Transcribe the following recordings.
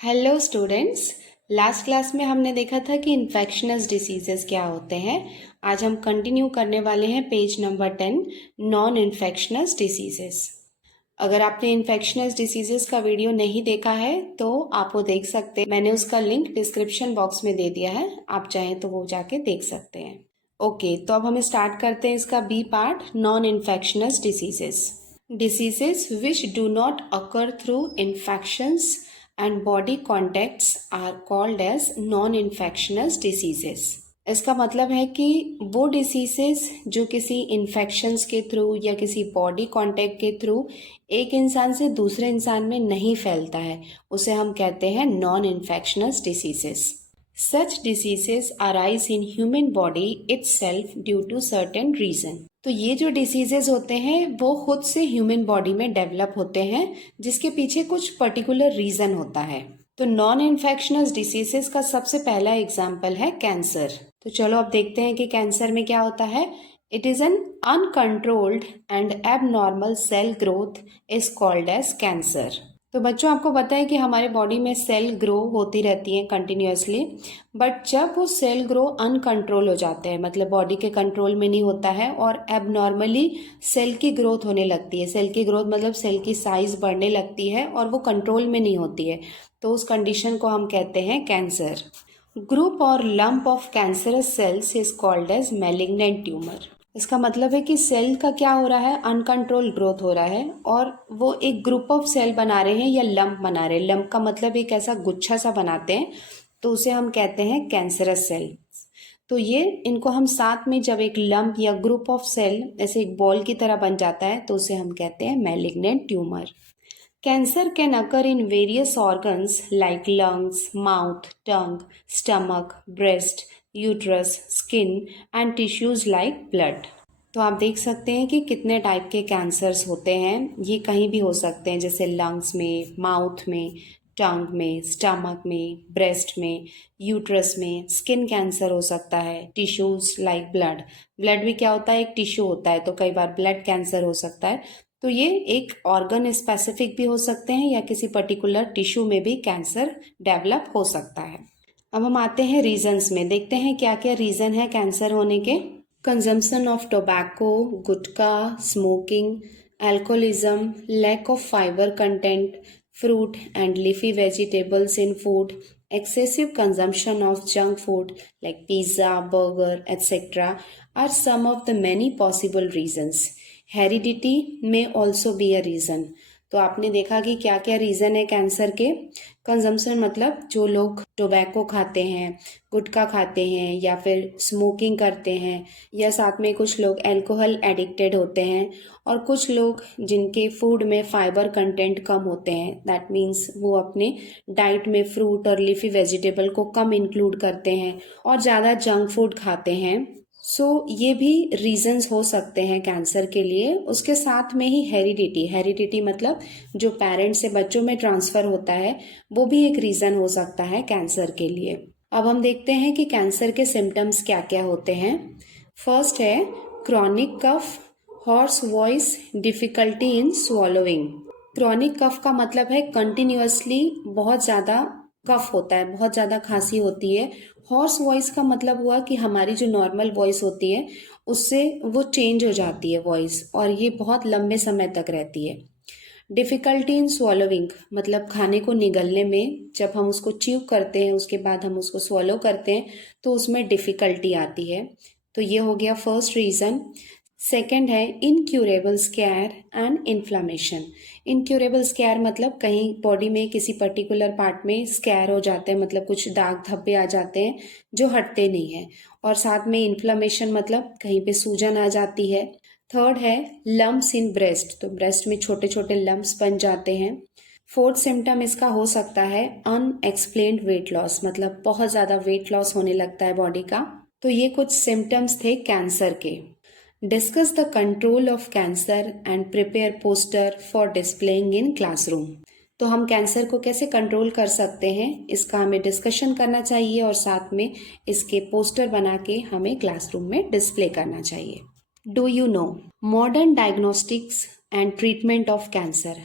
Hello students. Last class में हमने देखा था कि इन्फेक्शनस डिसीजेस क्या होते हैं। आज हम कंटिन्यू करने वाले हैं page number 10, non infectious diseases. अगर आपने इन्फेक्शनस डिसीजेस का वीडियो नहीं देखा है तो आप वो देख सकते हैं। मैंने उसका लिंक डिस्क्रिप्शन बॉक्स में दे दिया है, आप चाहें तो वो जाके देख सकते हैं। ओके, तो अब हम स्टार्ट करते हैं इसका B part, non infectious diseases. Diseases which do not occur through infections and body contacts are called as non-infectious diseases। इसका मतलब है कि वो डिसीजेस जो किसी इन्फेक्शंस के थ्रू या किसी बॉडी कांटेक्ट के थ्रू एक इंसान से दूसरे इंसान में नहीं फैलता है, उसे हम कहते हैं non infectious diseases. Such diseases arise in human body itself due to certain reason। तो ये जो डिसीजेज होते हैं वो खुद से ह्यूमन बॉडी में डेवलप होते हैं, जिसके पीछे कुछ पर्टिकुलर रीजन होता है। तो नॉन इन्फेक्शनस डिसीजेस का सबसे पहला एग्जाम्पल है कैंसर। तो चलो अब देखते हैं कि कैंसर में क्या होता है। It is an uncontrolled and abnormal cell growth is called as cancer. तो बच्चों, आपको पता है कि हमारे बॉडी में सेल ग्रो होती रहती हैं कंटिन्यूअसली, बट जब वो सेल ग्रो अनकंट्रोल हो जाते हैं, मतलब बॉडी के कंट्रोल में नहीं होता है और एबनॉर्मली सेल की ग्रोथ होने लगती है। सेल की ग्रोथ मतलब सेल की साइज बढ़ने लगती है और वो कंट्रोल में नहीं होती है, तो उस कंडीशन को हम कहते हैं कैंसर। ग्रुप और lump of cancerous cells is called as malignant tumour. इसका मतलब है कि सेल का क्या हो रहा है, अनकंट्रोल ग्रोथ हो रहा है और वो एक ग्रुप ऑफ सेल बना रहे हैं या लंप बना रहे हैं। लंप का मतलब एक ऐसा गुच्छा सा बनाते हैं, तो उसे हम कहते हैं कैंसरस सेल। तो ये इनको हम साथ में जब एक लंप या ग्रुप ऑफ सेल ऐसे एक बॉल की तरह बन जाता है तो उसे हम कहते हैं malignant tumour. Cancer can occur in various organs like lungs, mouth, tongue, stomach, breast, uterus, skin and tissues like blood. तो आप देख सकते हैं कि कितने टाइप के कैंसर्स होते हैं। ये कहीं भी हो सकते हैं, जैसे लंग्स में, माउथ में, टंग में, स्टमक में, ब्रेस्ट में, यूट्रस में। स्किन कैंसर हो सकता है, टिश्यूज लाइक ब्लड। ब्लड भी क्या होता है, एक टिश्यू होता है, तो कई बार ब्लड कैंसर हो सकता है। तो ये एक ऑर्गन स्पेसिफिक भी हो सकते हैं या किसी पर्टिकुलर टिश्यू में भी कैंसर डेवलप हो सकता है। अब हम आते हैं रीजंस में, देखते हैं क्या क्या रीजन है कैंसर होने के। Consumption of tobacco, gutkha, smoking, alcoholism, lack of fibre content, fruit and leafy vegetables in food, excessive consumption of junk food like pizza, burger, etc. are some of the many possible reasons. Heredity may also be a reason. तो आपने देखा कि क्या क्या reason है cancer के। Consumption मतलब जो लोग टोबैको खाते हैं, गुटखा खाते हैं या फिर स्मोकिंग करते हैं, या साथ में कुछ लोग अल्कोहल एडिक्टेड होते हैं, और कुछ लोग जिनके फूड में फाइबर कंटेंट कम होते हैं, दैट मीन्स वो अपने डाइट में फ्रूट और लीफी वेजिटेबल को कम इंक्लूड करते हैं और ज़्यादा जंक फूड खाते हैं। सो ये भी रीजंस हो सकते हैं कैंसर के लिए। उसके साथ में ही हेरिडिटी मतलब जो पेरेंट्स से बच्चों में ट्रांसफर होता है, वो भी एक रीजन हो सकता है कैंसर के लिए। अब हम देखते हैं कि कैंसर के सिम्टम्स क्या क्या होते हैं। फर्स्ट है chronic cough, hoarse voice, difficulty in swallowing. Chronic cough का मतलब है कंटिन्यूअसली बहुत ज़्यादा कफ होता है, बहुत ज़्यादा खांसी होती है। हॉर्स वॉइस का मतलब हुआ कि हमारी जो नॉर्मल वॉइस होती है उससे वो चेंज हो जाती है वॉइस, और ये बहुत लंबे समय तक रहती है। डिफ़िकल्टी इन स्वॉलोइंग मतलब खाने को निगलने में, जब हम उसको च्यू करते हैं उसके बाद हम उसको स्वॉलो करते हैं तो उसमें डिफ़िकल्टी आती है। तो ये हो गया फर्स्ट रीज़न। सेकेंड है incurable scare and inflammation. Incurable scare मतलब कहीं बॉडी में किसी पर्टिकुलर पार्ट में स्कैर हो जाते हैं, मतलब कुछ दाग धब्बे आ जाते हैं जो हटते नहीं हैं, और साथ में इन्फ्लामेशन मतलब कहीं पे सूजन आ जाती है। थर्ड है लम्प्स इन ब्रेस्ट, तो ब्रेस्ट में छोटे छोटे लम्प्स बन जाते हैं। फोर्थ सिम्टम इसका हो सकता है अनएक्सप्लेन्ड वेट लॉस, मतलब बहुत ज़्यादा वेट लॉस होने लगता है बॉडी का। तो ये कुछ सिम्टम्स थे कैंसर के। Discuss the control of cancer and prepare poster for displaying in classroom. तो हम कैंसर को कैसे कंट्रोल कर सकते हैं, इसका हमें डिस्कशन करना चाहिए और साथ में इसके पोस्टर बना के हमें क्लासरूम में डिस्प्ले करना चाहिए। Do you know modern diagnostics and treatment of cancer.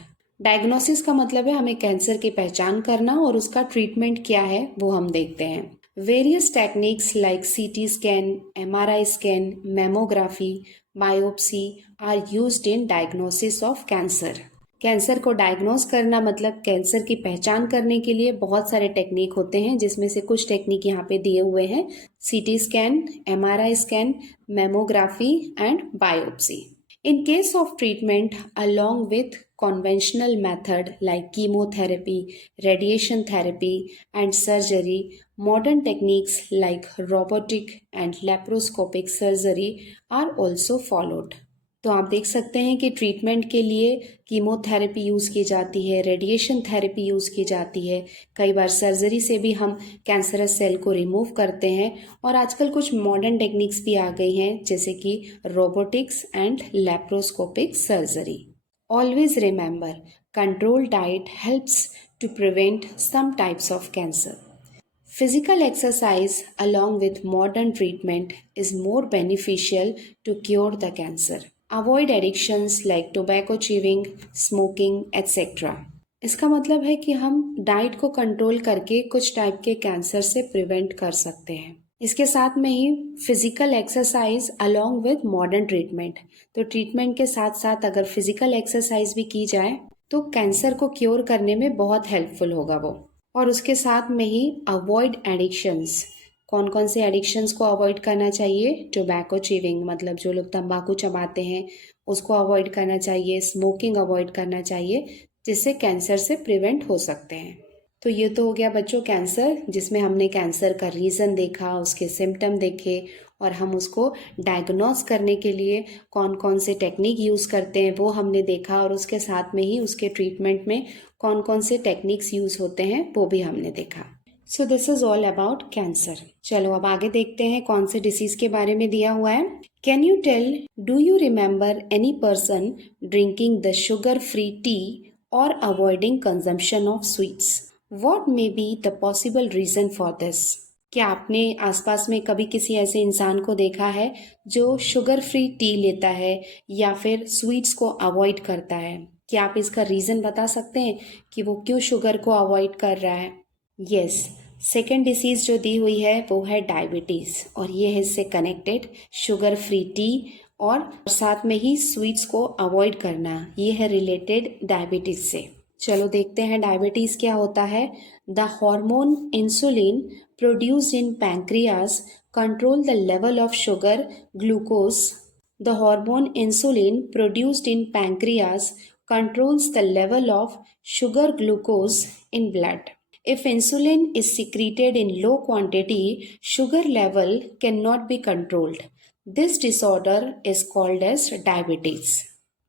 Diagnosis का मतलब है हमें कैंसर की पहचान करना और उसका ट्रीटमेंट क्या है वो हम देखते हैं। Various techniques like CT scan, MRI scan, mammography, biopsy are used in diagnosis of cancer. Cancer को डायग्नोस करना मतलब कैंसर की पहचान करने के लिए बहुत सारे टेक्निक होते हैं, जिसमें से कुछ टेक्निक यहाँ पे दिए हुए हैं। सीटी scan, MRI scan, mammography and biopsy. In case of treatment, along with conventional method like chemotherapy, radiation therapy, and surgery, modern techniques like robotic and laparoscopic surgery are also followed. तो आप देख सकते हैं कि ट्रीटमेंट के लिए chemotherapy use की जाती है, रेडिएशन थेरेपी यूज़ की जाती है, कई बार सर्जरी से भी हम कैंसरस सेल को रिमूव करते हैं और आजकल कुछ मॉडर्न टेक्निक्स भी आ गई हैं जैसे कि robotics and laparoscopic surgery. Always remember, control diet helps to prevent some types of cancer. Physical exercise along with modern treatment is more beneficial to cure the cancer. Avoid addictions like tobacco chewing, smoking, etc. इसका मतलब है कि हम diet को control करके कुछ type के cancer से प्रिवेंट कर सकते हैं। इसके साथ में ही physical exercise along with modern treatment, तो ट्रीटमेंट के साथ साथ अगर फिजिकल एक्सरसाइज भी की जाए तो कैंसर को क्योर करने में बहुत हेल्पफुल होगा वो। और उसके साथ में ही अवॉइड एडिक्शंस। कौन कौन से एडिक्शंस को अवॉइड करना चाहिए? टोबैको चीविंग मतलब जो लोग तंबाकू चबाते हैं उसको अवॉइड करना चाहिए, स्मोकिंग अवॉइड करना चाहिए, जिससे कैंसर से प्रिवेंट हो सकते हैं। तो ये तो हो गया बच्चों कैंसर, जिसमें हमने कैंसर का रीज़न देखा, उसके सिम्टम देखे और हम उसको डायग्नोस करने के लिए कौन कौन से टेक्निक यूज़ करते हैं वो हमने देखा, और उसके साथ में ही उसके ट्रीटमेंट में कौन कौन से टेक्निक्स यूज़ होते हैं वो भी हमने देखा। So this is all about cancer. चलो अब आगे देखते हैं कौन से डिसीज़ के बारे में दिया हुआ है। Can you tell, do you remember any person drinking the sugar free tea और avoiding consumption of sweets? What may be the possible reason for this? क्या आपने आसपास में कभी किसी ऐसे इंसान को देखा है जो शुगर फ्री टी लेता है या फिर स्वीट्स को अवॉइड करता है? क्या आप इसका रीज़न बता सकते हैं कि वो क्यों शुगर को अवॉइड कर रहा है? यस, सेकेंड डिसीज़ जो दी हुई है वो है डायबिटीज़, और ये है इससे कनेक्टेड। शुगर फ्री टी और साथ में ही स्वीट्स को अवॉइड करना, ये है रिलेटेड डायबिटीज़ से। चलो देखते हैं डायबिटीज़ क्या होता है। The hormone insulin produced in pancreas control the level of sugar glucose. The hormone insulin produced in pancreas controls the level of sugar glucose in blood. If insulin is secreted in low quantity, sugar level cannot be controlled. This disorder is called as diabetes.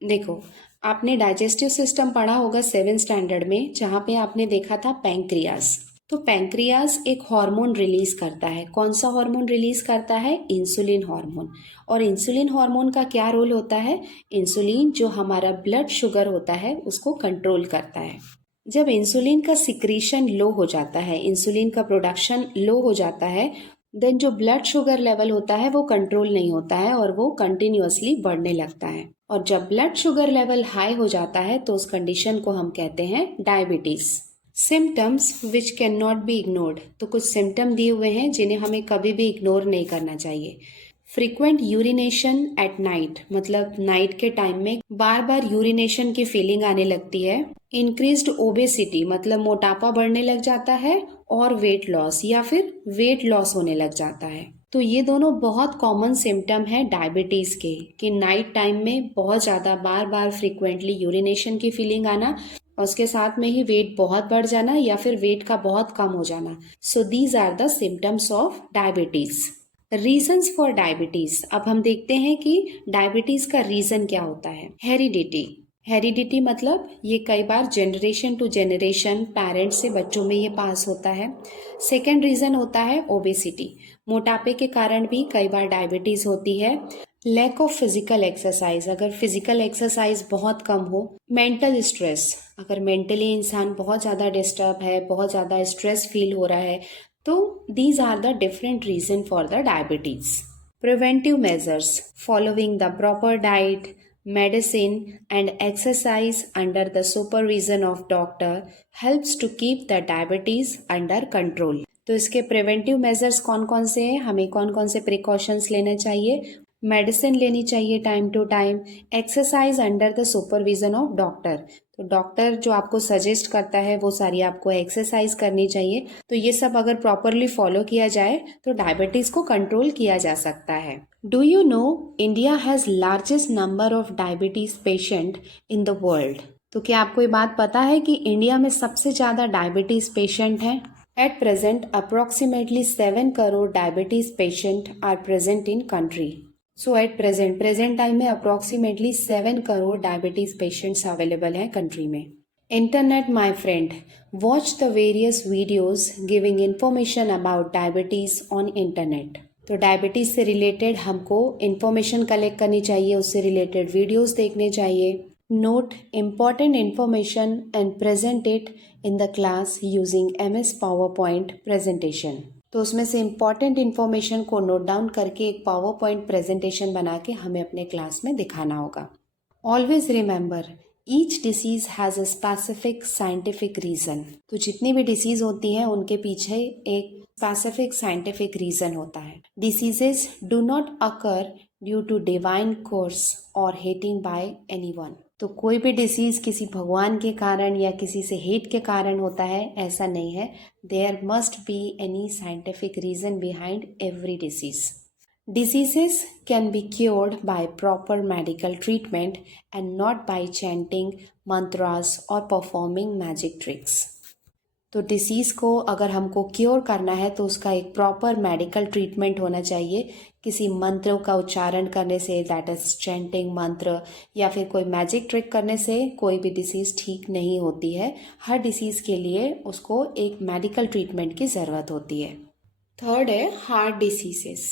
देखो, आपने digestive system पढ़ा होगा 7th standard में, जहाँ पे आपने देखा था पैंक्रियाज। तो पैंक्रियाज एक हार्मोन रिलीज करता है। कौन सा हार्मोन रिलीज करता है? Insulin hormone. और इंसुलिन हार्मोन का क्या रोल होता है? इंसुलिन जो हमारा ब्लड शुगर होता है उसको कंट्रोल करता है। जब इंसुलिन का सिक्रीशन लो हो जाता है, इंसुलिन का प्रोडक्शन लो हो जाता है, देन जो ब्लड शुगर लेवल होता है वो कंट्रोल नहीं होता है और वो कंटिन्यूअसली बढ़ने लगता है। और जब ब्लड शुगर लेवल हाई हो जाता है तो उस कंडीशन को हम कहते हैं diabetes. Symptoms which can not be ignored, तो कुछ सिम्टम दिए हुए हैं जिन्हें हमें कभी भी इग्नोर नहीं करना चाहिए। फ्रीक्वेंट यूरिनेशन एट नाइट, मतलब नाइट के टाइम में बार बार यूरिनेशन की फीलिंग आने लगती है। इंक्रीज्ड ओबेसिटी, मतलब मोटापा बढ़ने लग जाता है, और वेट लॉस या फिर वेट लॉस होने लग जाता है। तो ये दोनों बहुत कॉमन सिम्टम है डायबिटीज के, कि नाइट टाइम में बहुत ज़्यादा बार बार फ्रीक्वेंटली यूरिनेशन की फीलिंग आना, और उसके साथ में ही वेट बहुत बढ़ जाना या फिर वेट का बहुत कम हो जाना। So these are the symptoms of diabetes. Reasons for diabetes, अब हम देखते हैं कि डायबिटीज का रीजन क्या होता है। हेरिडिटी, हेरिडिटी मतलब ये कई बार जनरेशन टू जनरेशन पेरेंट्स से बच्चों में ये पास होता है। सेकेंड रीजन होता है ओबेसिटी, मोटापे के कारण भी कई बार डायबिटीज होती है। लैक ऑफ फिजिकल एक्सरसाइज, अगर फिजिकल एक्सरसाइज बहुत कम हो। मेंटल स्ट्रेस, अगर मेंटली इंसान बहुत ज़्यादा डिस्टर्ब है, बहुत ज़्यादा स्ट्रेस फील हो रहा है, तो these are the different reason for the diabetes. Preventive measures, following the proper diet, medicine and exercise under the supervision of doctor helps to keep the diabetes under control। तो इसके preventive measures कौन कौन से हैं, हमें कौन कौन से प्रिकॉशंस लेने चाहिए? मेडिसिन लेनी चाहिए time to time, exercise under the supervision of doctor, तो डॉक्टर जो आपको सजेस्ट करता है वो सारी आपको एक्सरसाइज करनी चाहिए। तो ये सब अगर प्रॉपरली फॉलो किया जाए तो डायबिटीज को कंट्रोल किया जा सकता है। Do you know India has largest number of diabetes patient in the world. तो क्या आपको ये बात पता है कि इंडिया में सबसे ज़्यादा डायबिटीज पेशेंट हैं? At present approximately 7 crore diabetes patient are present in country. So at present time में approximately 7 crore diabetes patients available हैं कंट्री में। Internet my friend, watch the various videos giving information about diabetes on internet. तो diabetes से related हमको information collect करनी चाहिए, उससे related videos देखने चाहिए। Note important information and present it in the class using MS power point presentation. तो उसमें से इम्पॉर्टेंट इन्फॉर्मेशन को नोट डाउन करके एक पावर पॉइंट प्रेजेंटेशन बना के हमें अपने क्लास में दिखाना होगा। Always remember each disease has a specific scientific reason. तो जितनी भी डिसीज होती हैं उनके पीछे एक स्पेसिफिक साइंटिफिक रीज़न होता है। Diseases do not occur due to divine curse और हेटिंग बाय एनीवन। तो कोई भी डिसीज किसी भगवान के कारण या किसी से हेट के कारण होता है, ऐसा नहीं है। There must be any scientific reason behind every disease. Diseases can be cured by proper medical treatment and not by chanting mantras or performing magic tricks। तो डिसीज़ को अगर हमको क्योर करना है तो उसका एक प्रॉपर मेडिकल ट्रीटमेंट होना चाहिए। किसी मंत्र का उच्चारण करने से, दैट इज चैंटिंग मंत्र, या फिर कोई मैजिक ट्रिक करने से कोई भी डिसीज़ ठीक नहीं होती है। हर डिसीज़ के लिए उसको एक मेडिकल ट्रीटमेंट की ज़रूरत होती है। थर्ड है heart diseases.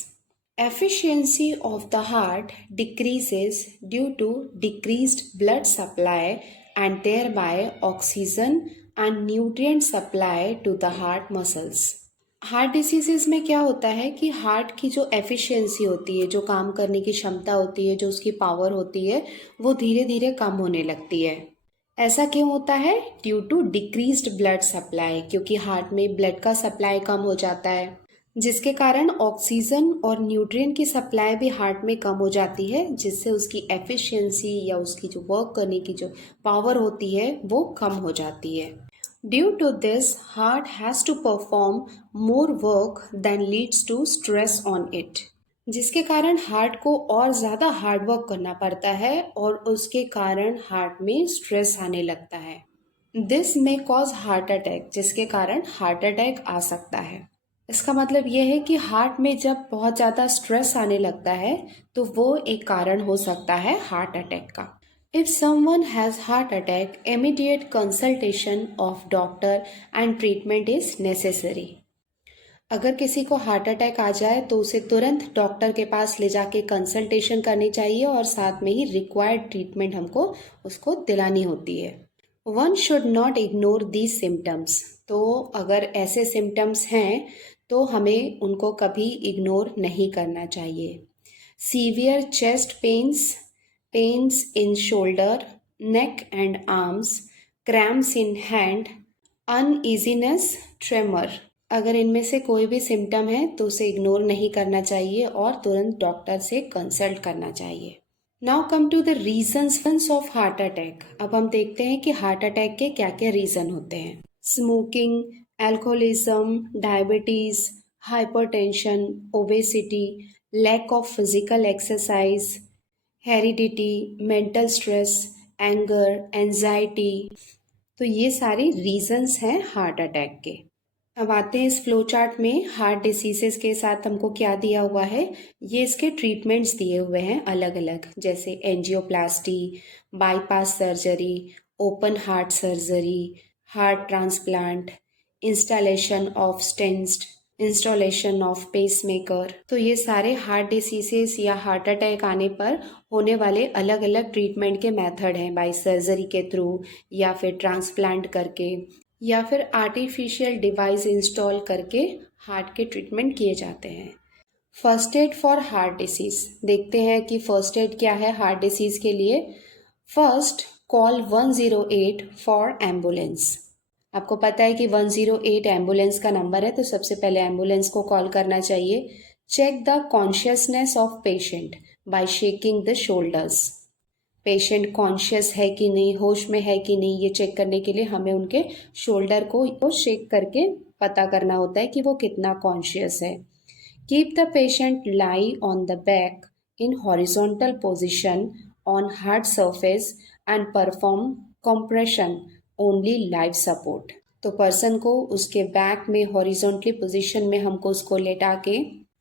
Efficiency of the heart decreases due to decreased blood supply and thereby oxygen and nutrient supply to the heart muscles। Heart diseases में क्या होता है कि हार्ट की जो एफिशिएंसी होती है, जो काम करने की क्षमता होती है, जो उसकी पावर होती है, वो धीरे धीरे कम होने लगती है। ऐसा क्यों होता है? Due to decreased blood supply, क्योंकि हार्ट में ब्लड का सप्लाई कम हो जाता है, जिसके कारण ऑक्सीजन और न्यूट्रिएंट की सप्लाई भी हार्ट में कम हो जाती है, जिससे उसकी एफिशिएंसी या उसकी जो वर्क करने की जो पावर होती है वो कम हो जाती है। Due to this heart has to perform more work than leads to stress on it, जिसके कारण हार्ट को और ज़्यादा हार्ड वर्क करना पड़ता है और उसके कारण हार्ट में स्ट्रेस आने लगता है। This may cause heart attack, जिसके कारण हार्ट अटैक आ सकता है। इसका मतलब ये है कि हार्ट में जब बहुत ज़्यादा स्ट्रेस आने लगता है तो वो एक कारण हो सकता है हार्ट अटैक का। If someone has heart attack, immediate consultation of doctor and treatment is necessary. अगर किसी को हार्ट अटैक आ जाए तो उसे तुरंत डॉक्टर के पास ले जाके कंसल्टेशन करनी चाहिए और साथ में ही रिक्वायर्ड ट्रीटमेंट हमको उसको दिलानी होती है। One should not ignore these symptoms. तो अगर ऐसे सिम्टम्स हैं तो हमें उनको कभी इग्नोर नहीं करना चाहिए। Severe chest pains, pains in shoulder, neck and arms, cramps in hand, uneasiness, tremor, अगर इनमें से कोई भी सिम्टम है तो उसे इग्नोर नहीं करना चाहिए और तुरंत डॉक्टर से कंसल्ट करना चाहिए। Now come to the reasons of heart attack. अब हम देखते हैं कि हार्ट अटैक के क्या क्या रीज़न होते हैं। Smoking, alcoholism, diabetes, hypertension, obesity, lack of physical exercise, heredity, mental stress, anger, anxiety. तो ये सारे रीजंस हैं हार्ट अटैक के। अब आते हैं इस फ्लो चार्ट में हार्ट डिसीजेस के साथ हमको क्या दिया हुआ है। ये इसके ट्रीटमेंट्स दिए हुए हैं अलग अलग, जैसे angioplasty, bypass surgery, open heart surgery, heart transplant, installation of stents, installation of pacemaker. तो ये सारे हार्ट डिसीजेस या हार्ट अटैक आने पर होने वाले अलग अलग ट्रीटमेंट के मेथड हैं, बाई सर्जरी के थ्रू या फिर ट्रांसप्लांट करके या फिर आर्टिफिशियल डिवाइस इंस्टॉल करके हार्ट के ट्रीटमेंट किए जाते हैं। First aid for heart disease. देखते हैं कि फर्स्ट एड क्या है हार्ट डिसीज के लिए। First, call 108 for ambulance. आपको पता है कि 108 एम्बुलेंस का नंबर है, तो सबसे पहले एम्बुलेंस को कॉल करना चाहिए। Check the consciousness of patient by shaking the shoulders. Patient conscious है कि नहीं, होश में है कि नहीं, ये चेक करने के लिए हमें उनके शोल्डर को शेक करके पता करना होता है कि वो कितना कॉन्शियस है। Keep the patient lie on the back in horizontal position on hard surface and perform compression only life support. तो पर्सन को उसके बैक में हॉरिजॉन्टली पोजीशन में हमको उसको लेटा के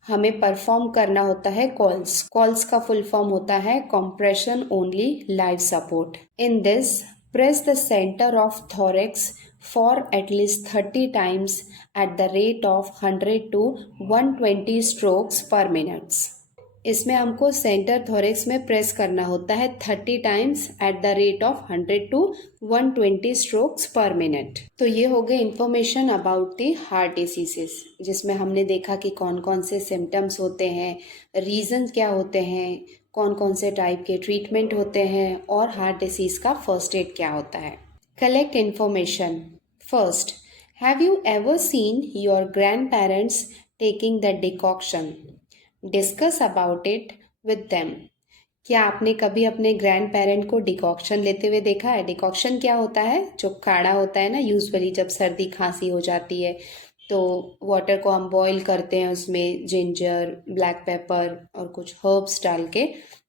हमें परफॉर्म करना होता है कॉल्स। कॉल्स का फुल फॉर्म होता है compression only life support. In this, press the centre of thorax for at least 30 times at the rate of 100 to 120 strokes per minute। इसमें हमको सेंटर थोरेक्स में प्रेस करना होता है 30 times at the rate of 100 to 120 strokes पर minute. तो ये हो गए information about the heart diseases, जिसमें हमने देखा कि कौन कौन से सिम्टम्स होते हैं, रीजन क्या होते हैं, कौन कौन से टाइप के ट्रीटमेंट होते हैं और हार्ट डिसीज का फर्स्ट एड क्या होता है। Collect information. First, have you ever seen your grandparents taking the decoction? Discuss about it with them. क्या आपने कभी अपने ग्रैंड पेरेंट को डिकॉक्शन लेते हुए देखा है? डिकॉक्शन क्या होता है? जो काढ़ा होता है ना, यूजुअली जब सर्दी खांसी हो जाती है तो वाटर को हम बॉईल करते हैं, उसमें जिंजर, ब्लैक पेपर और कुछ हर्ब्स डाल के,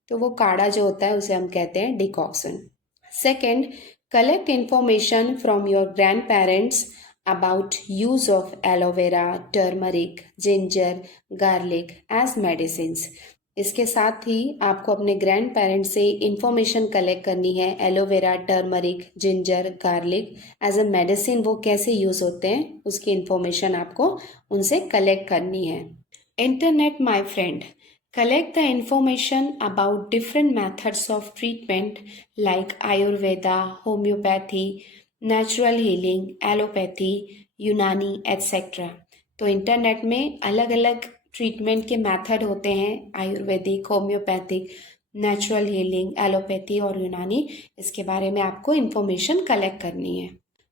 तो वो काढ़ा जो होता है उसे हम कहते हैं decoction. Second, collect information from your grandparents about use of aloe vera, turmeric, ginger, garlic as medicines। इसके साथ ही आपको अपने ग्रैंड पेरेंट्स से इंफॉर्मेशन कलेक्ट करनी है। Aloe vera, turmeric, ginger, garlic as a medicine वो कैसे यूज़ होते हैं उसकी इंफॉर्मेशन आपको उनसे कलेक्ट करनी है। Internet my friend, collect the information about different methods of treatment like Ayurveda, homeopathy, natural healing, allopathy, यूनानी etc। तो इंटरनेट में अलग अलग ट्रीटमेंट के मेथड होते हैं, Ayurvedic, homeopathic, natural healing, allopathy और यूनानी। इसके बारे में आपको इंफॉर्मेशन कलेक्ट करनी है।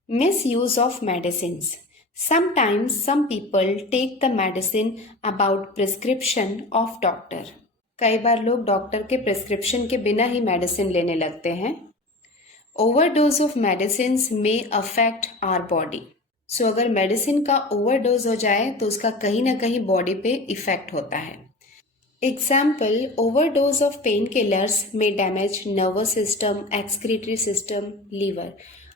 Miss use of medicines. Sometimes some people take the medicine about prescription of doctor। कई बार लोग डॉक्टर के प्रिस्क्रिप्शन के बिना ही मेडिसिन लेने लगते हैं। Overdose of medicines may affect our body। सो अगर मेडिसिन का ओवरडोज हो जाए तो उसका कहीं ना कहीं बॉडी पे इफेक्ट होता है। Example, overdose of pain killers में damage nervous system, excretory system, liver.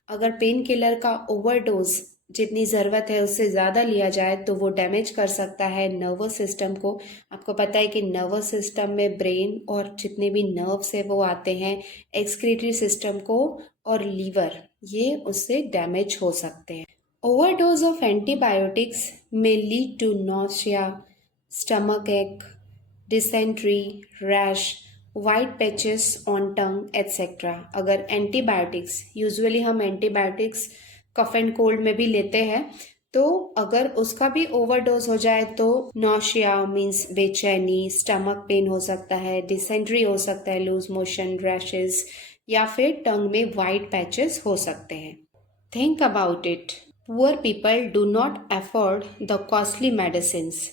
अगर पेन किलर का ओवरडोज जितनी ज़रूरत है उससे ज़्यादा लिया जाए तो वो डैमेज कर सकता है नर्वस सिस्टम को। आपको पता है कि नर्वस सिस्टम में ब्रेन और जितने भी नर्व्स है वो आते हैं, एक्सक्रीटरी सिस्टम को और लीवर, ये उससे डैमेज हो सकते हैं। ओवरडोज ऑफ एंटीबायोटिक्स में लीड टू नॉसिया, स्टमक एक, dysentery, rash, white patches on tongue etcetera. अगर एंटीबायोटिक्स, यूजुअली हम एंटीबायोटिक्स कफ एंड कोल्ड में भी लेते हैं, तो अगर उसका भी ओवरडोज हो जाए तो नॉशिया मीन्स बेचैनी, स्टमक पेन हो सकता है, डिसेंट्री हो सकता है, लूज मोशन, रैशेस या फिर टंग में वाइट पैचेस हो सकते हैं। Think about it. Poor people do not afford the costly medicines.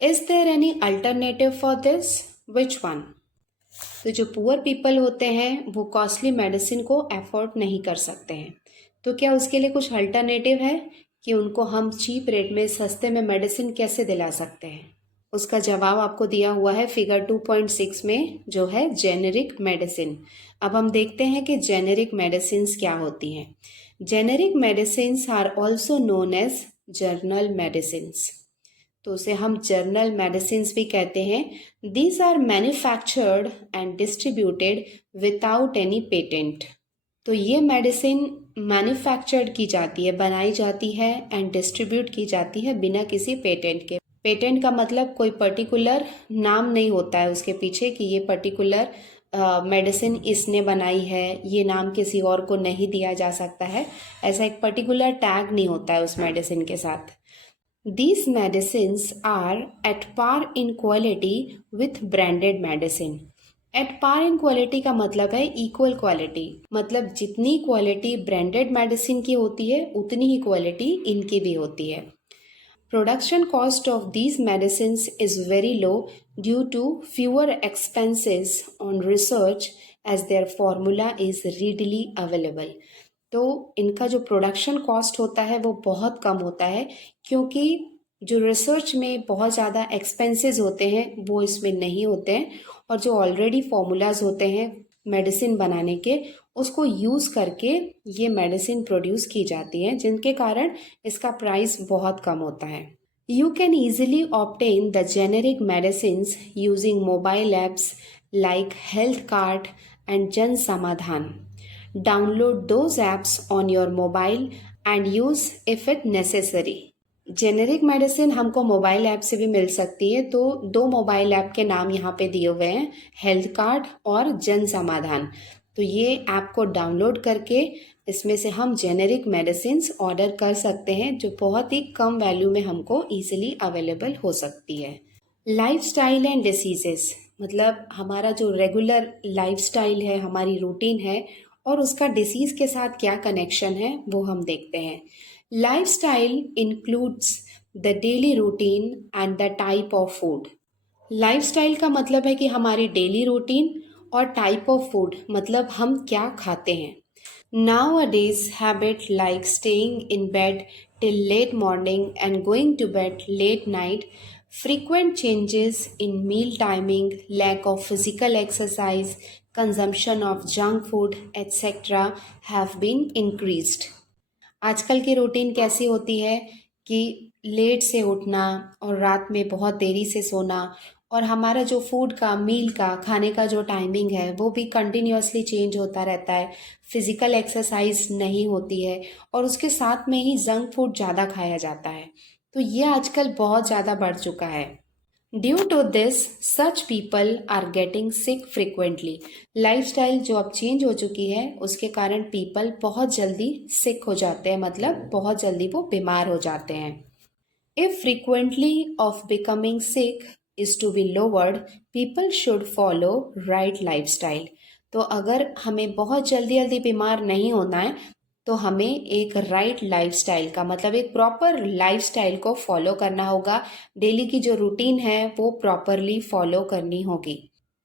Is there any alternative for this? Which one? तो जो पुअर पीपल होते हैं वो कॉस्टली मेडिसिन को अफोर्ड नहीं कर सकते हैं, तो क्या उसके लिए कुछ अल्टरनेटिव है कि उनको हम चीप रेट में, सस्ते में मेडिसिन कैसे दिला सकते हैं? उसका जवाब आपको दिया हुआ है फिगर 2.6 में, जो है जेनेरिक मेडिसिन। अब हम देखते हैं कि जेनेरिक मेडिसिन्स क्या होती हैं। Generic medicines are also known as general medicines. तो उसे हम जर्नल मेडिसिन्स भी कहते हैं। These are manufactured and distributed without any patent. तो ये मेडिसिन मैन्युफैक्चर्ड की जाती है, बनाई जाती है एंड डिस्ट्रीब्यूट की जाती है बिना किसी पेटेंट के। पेटेंट का मतलब कोई पर्टिकुलर नाम नहीं होता है उसके पीछे कि ये पर्टिकुलर मेडिसिन इसने बनाई है, ये नाम किसी और को नहीं दिया जा सकता है, ऐसा एक पर्टिकुलर टैग नहीं होता है उस मेडिसिन के साथ। These medicines are at par in quality with branded medicine. At par in quality का मतलब है इक्वल क्वालिटी, मतलब जितनी क्वालिटी ब्रांडेड मेडिसिन की होती है उतनी ही क्वालिटी इनकी भी होती है. Production cost of these medicines is very low due to fewer expenses on research as their formula is readily available. तो इनका जो प्रोडक्शन कॉस्ट होता है वो बहुत कम होता है क्योंकि जो रिसर्च में बहुत ज़्यादा एक्सपेंसेस होते हैं वो इसमें नहीं होते हैं और जो ऑलरेडी फॉर्मूलाज होते हैं मेडिसिन बनाने के उसको यूज़ करके ये मेडिसिन प्रोड्यूस की जाती है जिनके कारण इसका प्राइस बहुत कम होता है. You can easily obtain the generic medicines using mobile apps like HealthCart and Jan Samadhan. Download those apps on your mobile and use if it necessary. Generic medicine हमको मोबाइल ऐप से भी मिल सकती है, तो दो मोबाइल ऐप के नाम यहाँ पे दिए हुए हैं, हेल्थ कार्ड और जन समाधान. तो ये ऐप को डाउनलोड करके इसमें से हम जेनेरिक मेडिसिन ऑर्डर कर सकते हैं जो बहुत ही कम वैल्यू में हमको इजीली अवेलेबल हो सकती है. लाइफस्टाइल एंड डिसीजेस, मतलब हमारा जो रेगुलर लाइफस्टाइल है, हमारी रूटीन है और उसका डिसीज़ के साथ क्या कनेक्शन है वो हम देखते हैं. Lifestyle includes the daily routine and the type of food. Lifestyle का मतलब है कि हमारी डेली रूटीन और type of food मतलब हम क्या खाते हैं. Nowadays habit like staying in bed till late morning and going to bed late night, frequent changes in meal timing, lack of physical exercise, consumption of junk food, etc. have been increased. आजकल की routine कैसी होती है कि late से उठना और रात में बहुत देरी से सोना और हमारा जो फूड का मील का खाने का जो टाइमिंग है वो भी कंटिन्यूअसली चेंज होता रहता है. फिजिकल एक्सरसाइज नहीं होती है और उसके साथ में ही जंक फूड ज़्यादा खाया जाता है. तो ये आजकल बहुत ज़्यादा बढ़ चुका है. Due to this such people are getting sick frequently. Lifestyle जो अब चेंज हो चुकी है उसके कारण पीपल बहुत जल्दी सिक हो जाते हैं, मतलब बहुत जल्दी वो बीमार हो जाते हैं. If frequently of becoming sick is to be lowered, people should follow right lifestyle. तो अगर हमें बहुत जल्दी जल्दी बीमार नहीं होना है तो हमें एक राइट लाइफस्टाइल का मतलब एक प्रॉपर लाइफस्टाइल को फॉलो करना होगा. डेली की जो रूटीन है वो प्रॉपरली फॉलो करनी होगी.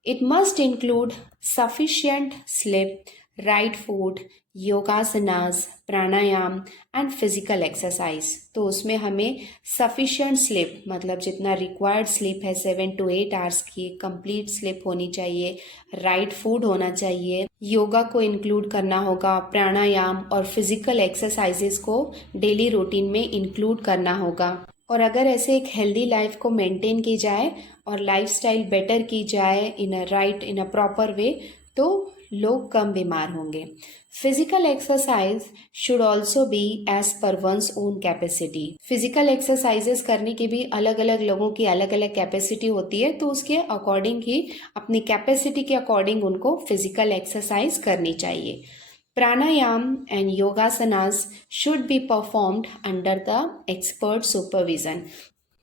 It must include sufficient sleep, right food, yogasanas, pranayama and physical exercise. तो उसमें हमें सफिशिएंट स्लीप मतलब जितना रिक्वायर्ड स्लीप है 7 to 8 आवर्स की कंप्लीट स्लीप होनी चाहिए, राइट फूड होना चाहिए, योगा को इंक्लूड करना होगा, प्राणायाम और फिजिकल एक्सरसाइजेस को डेली रूटीन में इंक्लूड करना होगा. और अगर ऐसे एक हेल्दी लाइफ को मेंटेन की जाए और लाइफस्टाइल बेटर की जाए इन अ प्रॉपर वे तो लोग कम बीमार होंगे. Physical exercise should also be as per one's own capacity. Physical exercises करने की भी अलग अलग लोगों की अलग अलग कैपेसिटी होती है, तो उसके अकॉर्डिंग ही अपनी कैपेसिटी के अकॉर्डिंग उनको फिजिकल एक्सरसाइज करनी चाहिए. Pranayam and yogasanas should be performed under the expert supervision.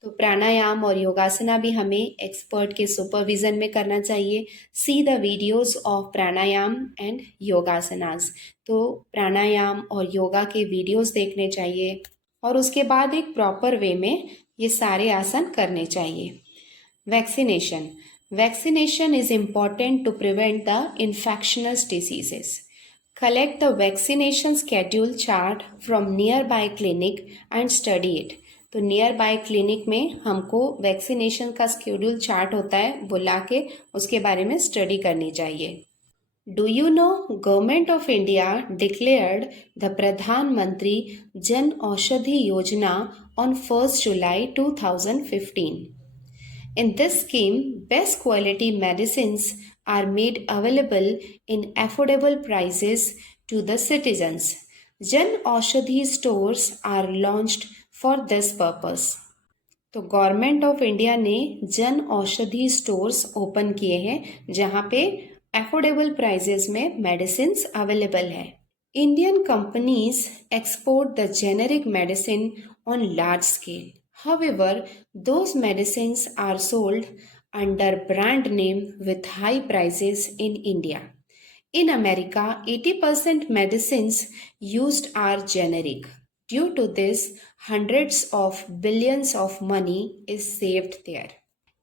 तो प्राणायाम और योगासना भी हमें एक्सपर्ट के सुपरविजन में करना चाहिए. See the videos of pranayama and yogasanas. तो प्राणायाम और योगा के वीडियोस देखने चाहिए और उसके बाद एक प्रॉपर वे में ये सारे आसन करने चाहिए. Vaccination. Vaccination is important to prevent the infectious diseases. Collect the vaccination schedule chart from nearby clinic and study it. तो नियर बाय क्लिनिक में हमको वैक्सीनेशन का शेड्यूल चार्ट होता है, वो ला के उसके बारे में स्टडी करनी चाहिए. Do you know government of India declared the प्रधानमंत्री Jan Aushadhi Yojana on 1 July 2015. In this scheme, best quality medicines are made available in affordable prices to the citizens. Jan Aushadhi stores are launched for this purpose. तो government of India ने Jan Aushadhi stores open किए हैं जहां पे affordable prices में medicine available है. Indian companies export the generic medicine on large scale. However, those medicines are sold under brand name with high prices in India. In America, 80% medicines used are generic. Due to this, hundreds of billions of money is saved there.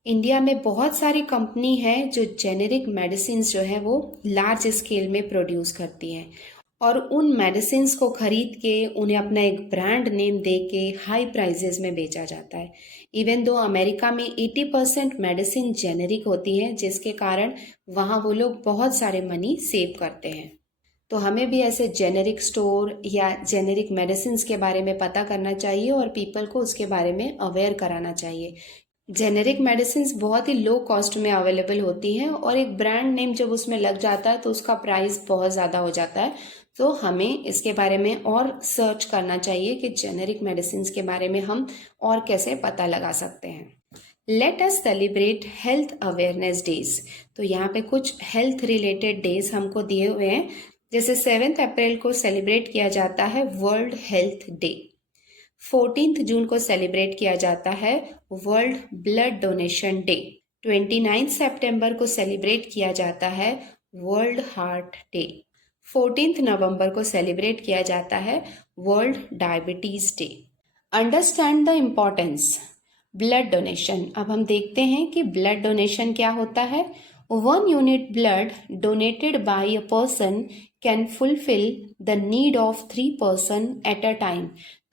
India में बहुत सारी company है जो generic medicine जो है वो large scale में produce करती हैं और उन मेडिसिन्स को खरीद के उन्हें अपना एक ब्रांड नेम दे के हाई प्राइजेस में बेचा जाता है। इवन दो अमेरिका में 80% मेडिसिन जेनेरिक होती है, जिसके कारण वहाँ वो लोग बहुत सारे मनी सेव करते हैं। तो हमें भी ऐसे जेनेरिक स्टोर या जेनेरिक मेडिसिन्स के बारे में पता करना चाहिए और पीपल को उसके बारे में अवेयर कराना चाहिए। जेनेरिक मेडिसिन्स बहुत ही लो कॉस्ट में अवेलेबल होती हैं और एक ब्रांड नेम जब उसमें लग जाता है तो उसका प्राइस बहुत ज़्यादा हो जाता है। तो हमें इसके बारे में और सर्च करना चाहिए कि जेनेरिक मेडिसिन्स के बारे में हम और कैसे पता लगा सकते हैं। Let us celebrate health awareness days. तो यहाँ पे कुछ हेल्थ रिलेटेड डेज हमको दिए हुए हैं। जैसे 7 अप्रैल को सेलिब्रेट किया जाता है वर्ल्ड हेल्थ डे। 14 जून को सेलिब्रेट किया जाता है वर्ल्ड ब्लड डोनेशन डे। 29 सितंबर को सेलिब्रेट किया जाता है वर्ल्ड हार्ट डे। 14 नवंबर को सेलिब्रेट किया जाता है world diabetes day. Understand the importance blood donation. अब हम देखते हैं कि ब्लड डोनेशन क्या होता है। 1 unit blood donated by a person can fulfill the need of 3 person at a time।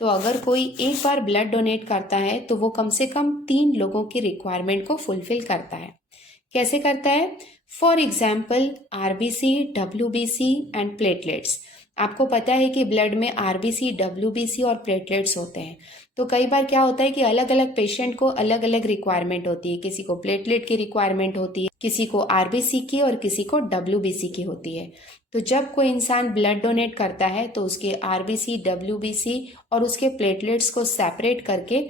तो अगर कोई एक बार ब्लड डोनेट करता है तो वो कम से कम 3 लोगों की रिक्वायरमेंट को फुलफिल करता है। कैसे करता है? For example RBC, WBC and platelets. आपको पता है कि ब्लड में आरबीसी, डब्ल्यूबीसी और प्लेटलेट्स होते हैं। तो कई बार क्या होता है कि अलग अलग पेशेंट को अलग अलग रिक्वायरमेंट होती है। किसी को प्लेटलेट की रिक्वायरमेंट होती है, किसी को आरबीसी की और किसी को डब्ल्यूबीसी की होती है। तो जब कोई इंसान ब्लड डोनेट करता है तो उसके आरबीसी, डब्ल्यूबीसी और उसके प्लेटलेट्स को सेपरेट करके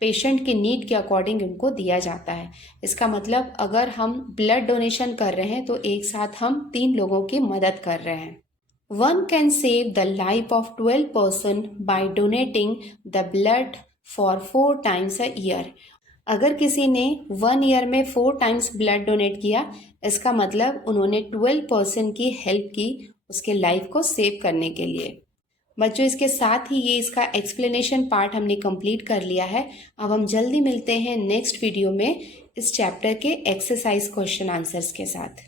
पेशेंट की नीड के अकॉर्डिंग उनको दिया जाता है। इसका मतलब अगर हम ब्लड डोनेशन कर रहे हैं तो एक साथ हम 3 लोगों की मदद कर रहे हैं। One can save the life of 12 person by donating the blood for 4 times a year। अगर किसी ने 1 ईयर में 4 टाइम्स ब्लड डोनेट किया, इसका मतलब उन्होंने 12 पर्सन की हेल्प की उसके लाइफ को सेव करने के लिए। बच्चों, इसके साथ ही ये इसका एक्सप्लेनेशन पार्ट हमने कंप्लीट कर लिया है। अब हम जल्दी मिलते हैं नेक्स्ट वीडियो में इस चैप्टर के एक्सरसाइज क्वेश्चन आंसर्स के साथ।